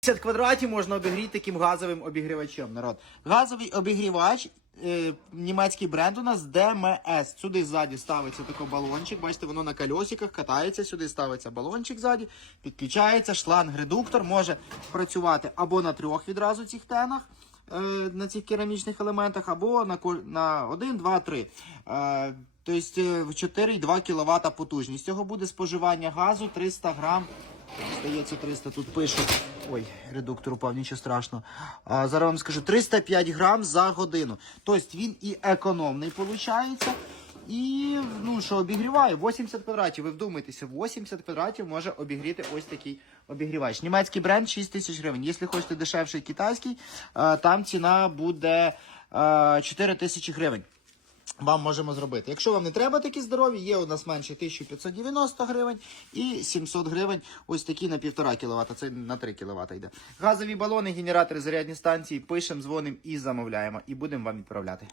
50 квадратів можна обігріти таким газовим обігрівачем, народ. Газовий обігрівач, е, німецький бренд у нас DMS. Сюди ззаді ставиться такий балончик. Бачите, воно на колесиках катається, сюди ставиться балончик ззаді, підключається, шланг-редуктор може працювати або на трьох відразу цих тенах. е, На цих керамічних елементах, або на, на 1, 2, 3. Е, Тобто е, в 4,2 кВт потужність. Цього буде споживання газу 300 грам Здається, 300 тут пишуть. Ой, редуктор упав, нічого страшного. А, зараз вам скажу 305 грам за годину. Тобто він і економний виходить. І ну що обігріває 80 квадратів. Ви вдумайтеся, 80 квадратів може обігріти ось такий обігрівач. Німецький бренд 6 тисяч гривень. Якщо хочете дешевший китайський, там ціна буде а, 4 тисячі гривень вам можемо зробити. Якщо вам не треба такі здорові, є у нас менше 1590 гривень і 700 гривень. Ось такі на 1,5 кВт, це на 3 кВт йде. Газові балони, генератори, зарядні станції, пишемо, дзвонимо і замовляємо. І будемо вам відправляти.